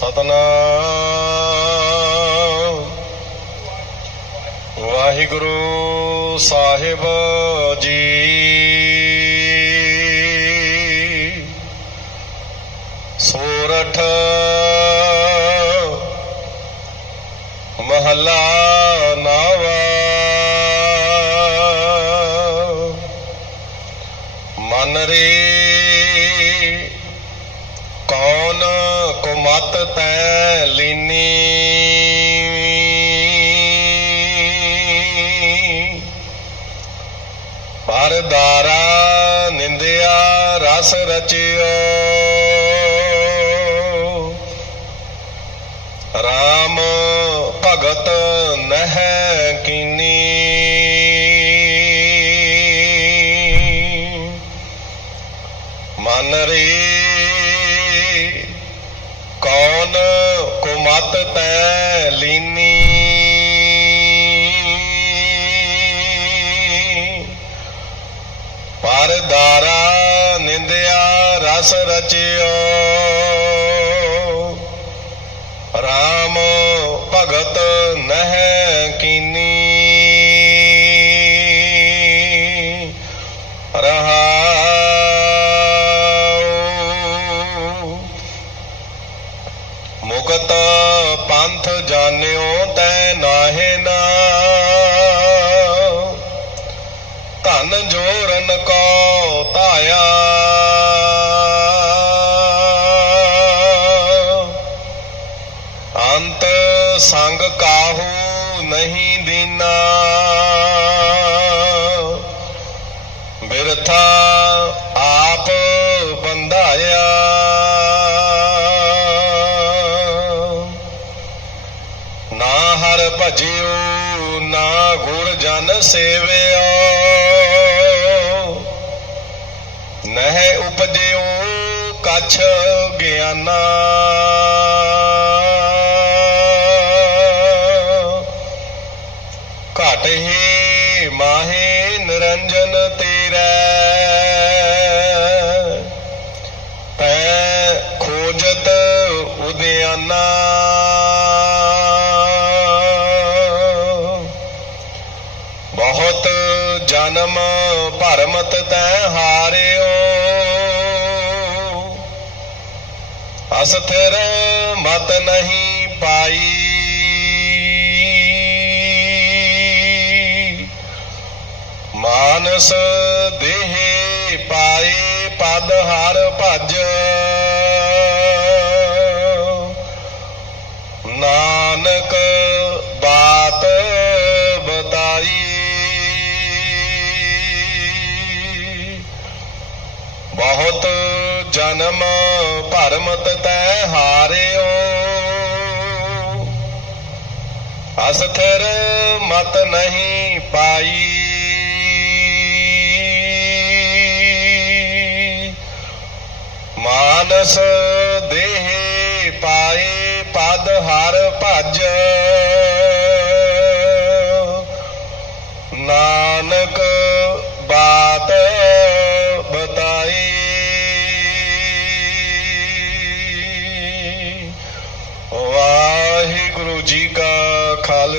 ਸਤਨਾਮ। ਵਾਹਿਗੁਰੂ ਸਾਹਿਬ ਜੀ। ਸੋਰਠ ਮਹੱਲਾ ਨਾਵਾ। ਮਨ ਰੇ ਕੌਣ ਕੁਮਤ ਤੈ ਲੀਨੀ। ਪਰਦਾਰਾ ਨਿੰਦਿਆ ਰਸ ਰਚਿਓ। ਕੌਣ ਕੁਮਤ ਤੈ ਲੀਨੀ? ਪਰ ਦਾਰਾ ਨਿੰਦਿਆ ਰਸ ਰਚਿਓ। ਮੁਕਤ ਪੰਥ ਜਾਣਿਓ ਤੈ ਨਾਹਿ ਨਾ। ਧਨ ਜੋਰਨ ਕੋ ਧਾਇਆ। ਅੰਤ ਸੰਗ ਕਾਹੂ ਨਹੀਂ ਦੀਨਾ। ਭਜਿਓ ਨਾ ਗੁਰ ਜਨ ਸੇਵਿਓ ਨਹਿ ਉਪਜਿਓ ਕਛ ਗਿਆਨਾ। ਘਟ ਹੀ ਮਾਹੇ ਨਿਰੰਜਨ ਤੇਰਾ। ਤੈ ਖੋਜਤ ਉਦਿਆਨਾ। ਬਹੁਤ ਜਨਮ ਭਰਮਤ ਤੈ ਹਾਰਿਓ। ਅਸਥਿਰ ਮਤ ਨਹੀਂ ਪਾਈ। ਮਾਨਸ ਦੇਹ ਪਾਏ ਪਦ ਹਰ ਭਜ। ਜਨਮ ਭਰਮਤ ਤੈ ਹਾਰਿਓ। ਅਸਥਿਰ ਮਤ ਨਹੀਂ ਪਾਈ। ਮਾਨਸ ਦੇਹ ਪਾਏ ਪਦ ਹਰ ਭਜ।